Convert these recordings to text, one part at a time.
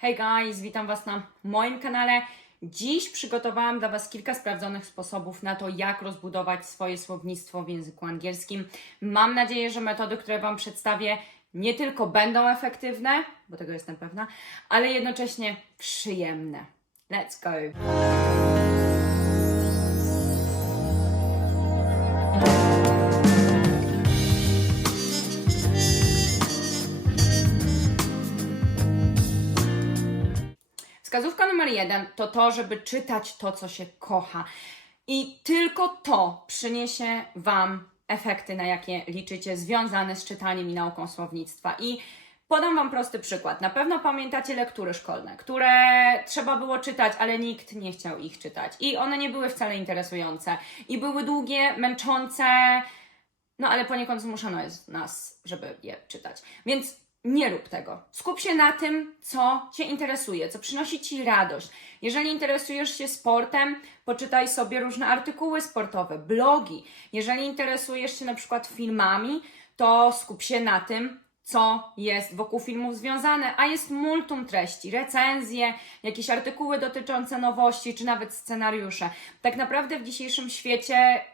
Hey guys, witam Was na moim kanale. Dziś przygotowałam dla Was kilka sprawdzonych sposobów na to, jak rozbudować swoje słownictwo w języku angielskim. Mam nadzieję, że metody, które Wam przedstawię, nie tylko będą efektywne, bo tego jestem pewna, ale jednocześnie przyjemne. Let's go! Wskazówka numer jeden to to, żeby czytać to, co się kocha. I tylko to przyniesie Wam efekty, na jakie liczycie, związane z czytaniem i nauką słownictwa. I podam Wam prosty przykład. Na pewno pamiętacie lektury szkolne, które trzeba było czytać, ale nikt nie chciał ich czytać. I one nie były wcale interesujące. I były długie, męczące, no ale poniekąd zmuszano jest nas, żeby je czytać. Więc nie rób tego. Skup się na tym, co Cię interesuje, co przynosi Ci radość. Jeżeli interesujesz się sportem, poczytaj sobie różne artykuły sportowe, blogi. Jeżeli interesujesz się na przykład filmami, to skup się na tym, co jest wokół filmów związane, a jest multum treści, recenzje, jakieś artykuły dotyczące nowości, czy nawet scenariusze. Tak naprawdę w dzisiejszym świecie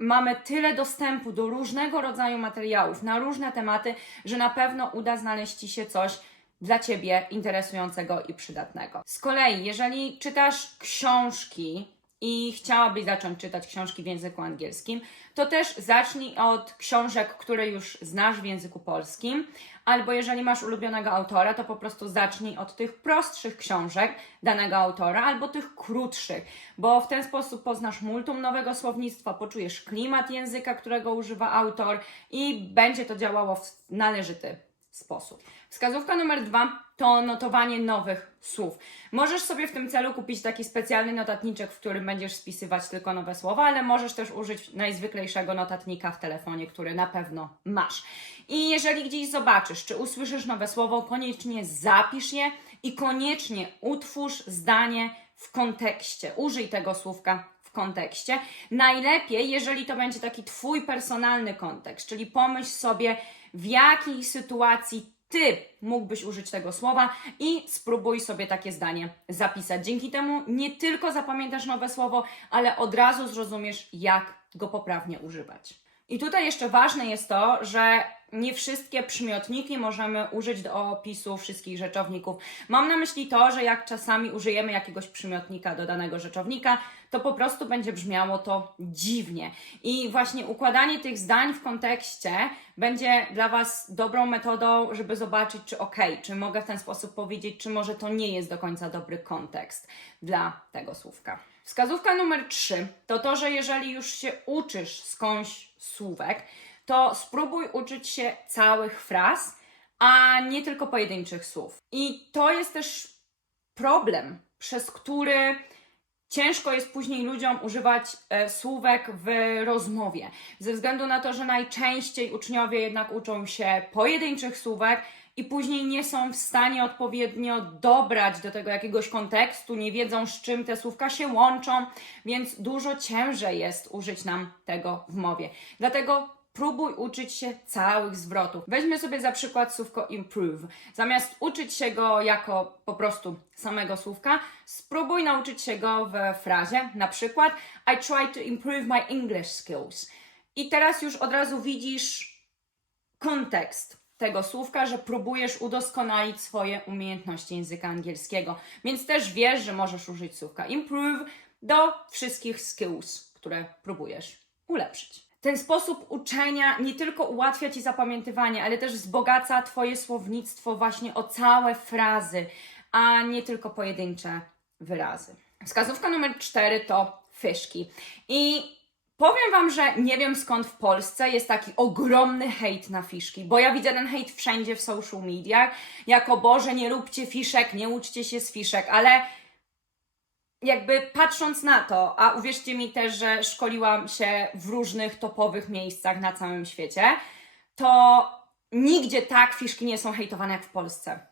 mamy tyle dostępu do różnego rodzaju materiałów na różne tematy, że na pewno uda znaleźć Ci się coś dla Ciebie interesującego i przydatnego. Z kolei, jeżeli czytasz książki i chciałabyś zacząć czytać książki w języku angielskim, to też zacznij od książek, które już znasz w języku polskim, albo jeżeli masz ulubionego autora, to po prostu zacznij od tych prostszych książek danego autora, albo tych krótszych, bo w ten sposób poznasz multum nowego słownictwa, poczujesz klimat języka, którego używa autor i będzie to działało w należyty sposób. Wskazówka numer dwa to notowanie nowych słów. Możesz sobie w tym celu kupić taki specjalny notatniczek, w którym będziesz spisywać tylko nowe słowa, ale możesz też użyć najzwyklejszego notatnika w telefonie, który na pewno masz. I jeżeli gdzieś zobaczysz, czy usłyszysz nowe słowo, koniecznie zapisz je i koniecznie utwórz zdanie w kontekście. Użyj tego słówka w kontekście. Najlepiej, jeżeli to będzie taki Twój personalny kontekst, czyli pomyśl sobie, w jakiej sytuacji Ty mógłbyś użyć tego słowa i spróbuj sobie takie zdanie zapisać. Dzięki temu nie tylko zapamiętasz nowe słowo, ale od razu zrozumiesz, jak go poprawnie używać. I tutaj jeszcze ważne jest to, że nie wszystkie przymiotniki możemy użyć do opisu wszystkich rzeczowników. Mam na myśli to, że jak czasami użyjemy jakiegoś przymiotnika do danego rzeczownika, to po prostu będzie brzmiało to dziwnie. I właśnie układanie tych zdań w kontekście będzie dla Was dobrą metodą, żeby zobaczyć, czy ok, czy mogę w ten sposób powiedzieć, czy może to nie jest do końca dobry kontekst dla tego słówka. Wskazówka numer 3 to to, że jeżeli już się uczysz skądś słówek, to spróbuj uczyć się całych fraz, a nie tylko pojedynczych słów. I to jest też problem, przez który ciężko jest później ludziom używać e, słówek w rozmowie. Ze względu na to, że najczęściej uczniowie jednak uczą się pojedynczych słówek i później nie są w stanie odpowiednio dobrać do tego jakiegoś kontekstu, nie wiedzą z czym te słówka się łączą, więc dużo ciężej jest użyć nam tego w mowie. Dlatego próbuj uczyć się całych zwrotów. Weźmy sobie za przykład słówko improve. Zamiast uczyć się go jako po prostu samego słówka, spróbuj nauczyć się go w frazie, na przykład I try to improve my English skills. I teraz już od razu widzisz kontekst tego słówka, że próbujesz udoskonalić swoje umiejętności języka angielskiego. Więc też wiesz, że możesz użyć słówka improve do wszystkich skills, które próbujesz ulepszyć. Ten sposób uczenia nie tylko ułatwia Ci zapamiętywanie, ale też wzbogaca Twoje słownictwo właśnie o całe frazy, a nie tylko pojedyncze wyrazy. Wskazówka numer cztery to fyszki. I powiem Wam, że nie wiem skąd w Polsce jest taki ogromny hejt na fiszki, bo ja widzę ten hejt wszędzie w social mediach, jako Boże, nie róbcie fiszek, nie uczcie się z fiszek, ale jakby patrząc na to, a uwierzcie mi też, że szkoliłam się w różnych topowych miejscach na całym świecie, to nigdzie tak fiszki nie są hejtowane jak w Polsce.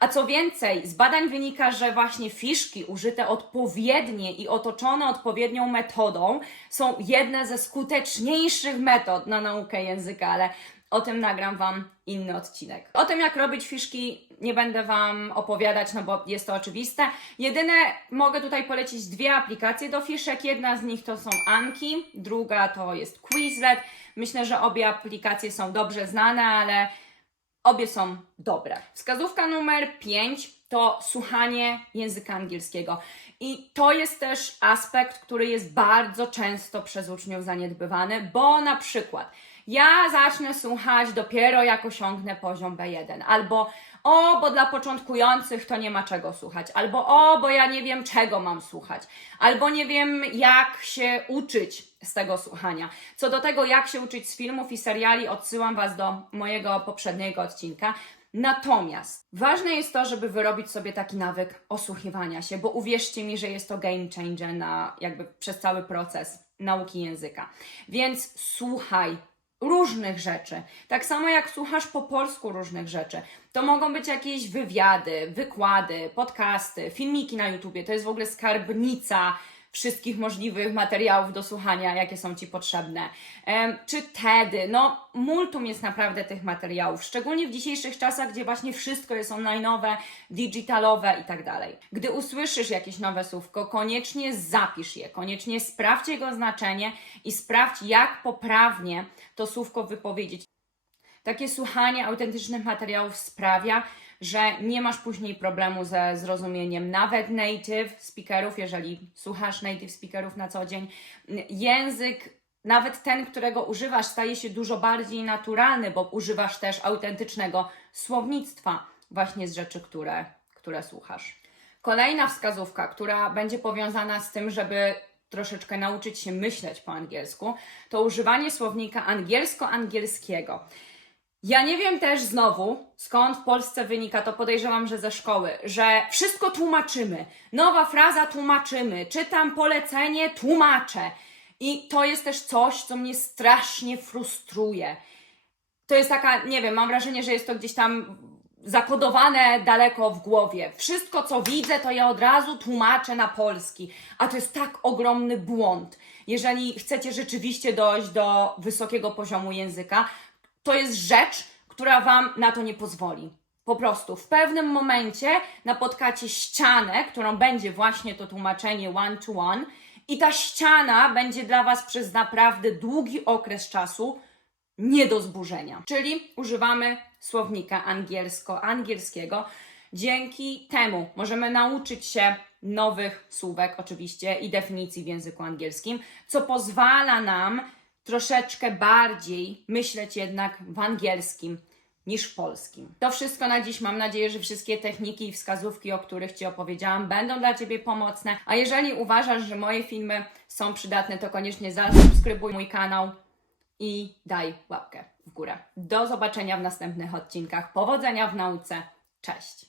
A co więcej, z badań wynika, że właśnie fiszki użyte odpowiednie i otoczone odpowiednią metodą są jedne ze skuteczniejszych metod na naukę języka, ale o tym nagram Wam inny odcinek. O tym, jak robić fiszki, nie będę Wam opowiadać, no bo jest to oczywiste. Jedyne, mogę tutaj polecić dwie aplikacje do fiszek. Jedna z nich to są Anki, druga to jest Quizlet. Myślę, że obie aplikacje są dobrze znane, ale obie są dobre. Wskazówka numer 5 to słuchanie języka angielskiego. I to jest też aspekt, który jest bardzo często przez uczniów zaniedbywany, bo na przykład ja zacznę słuchać dopiero jak osiągnę poziom B1, albo o, bo dla początkujących to nie ma czego słuchać, albo o, bo ja nie wiem czego mam słuchać, albo nie wiem jak się uczyć z tego słuchania. Co do tego, jak się uczyć z filmów i seriali, odsyłam Was do mojego poprzedniego odcinka. Natomiast ważne jest to, żeby wyrobić sobie taki nawyk osłuchiwania się, bo uwierzcie mi, że jest to game changer na jakby przez cały proces nauki języka. Więc słuchaj różnych rzeczy. Tak samo jak słuchasz po polsku różnych rzeczy. To mogą być jakieś wywiady, wykłady, podcasty, filmiki na YouTubie. To jest w ogóle skarbnica wszystkich możliwych materiałów do słuchania, jakie są Ci potrzebne. Czy TEDy, no multum jest naprawdę tych materiałów, szczególnie w dzisiejszych czasach, gdzie właśnie wszystko jest online'owe, digitalowe i tak dalej. Gdy usłyszysz jakieś nowe słówko, koniecznie zapisz je, koniecznie sprawdź jego znaczenie i sprawdź, jak poprawnie to słówko wypowiedzieć. Takie słuchanie autentycznych materiałów sprawia, że nie masz później problemu ze zrozumieniem nawet native speakerów, jeżeli słuchasz native speakerów na co dzień. Język, nawet ten, którego używasz, staje się dużo bardziej naturalny, bo używasz też autentycznego słownictwa właśnie z rzeczy, które, które słuchasz. Kolejna wskazówka, która będzie powiązana z tym, żeby troszeczkę nauczyć się myśleć po angielsku, to używanie słownika angielsko-angielskiego. Ja nie wiem też znowu, skąd w Polsce wynika to, podejrzewam, że ze szkoły, że wszystko tłumaczymy. Nowa fraza tłumaczymy, czytam polecenie, tłumaczę. I to jest też coś, co mnie strasznie frustruje. To jest taka, nie wiem, mam wrażenie, że jest to gdzieś tam zakodowane daleko w głowie. Wszystko, co widzę, to ja od razu tłumaczę na polski. A to jest tak ogromny błąd. Jeżeli chcecie rzeczywiście dojść do wysokiego poziomu języka, to jest rzecz, która Wam na to nie pozwoli. Po prostu w pewnym momencie napotkacie ścianę, którą będzie właśnie to tłumaczenie one to one, i ta ściana będzie dla Was przez naprawdę długi okres czasu nie do zburzenia. Czyli używamy słownika angielsko-angielskiego. Dzięki temu możemy nauczyć się nowych słówek, oczywiście, i definicji w języku angielskim, co pozwala nam troszeczkę bardziej myśleć jednak w angielskim niż w polskim. To wszystko na dziś. Mam nadzieję, że wszystkie techniki i wskazówki, o których Ci opowiedziałam, będą dla Ciebie pomocne. A jeżeli uważasz, że moje filmy są przydatne, to koniecznie zasubskrybuj mój kanał i daj łapkę w górę. Do zobaczenia w następnych odcinkach. Powodzenia w nauce. Cześć!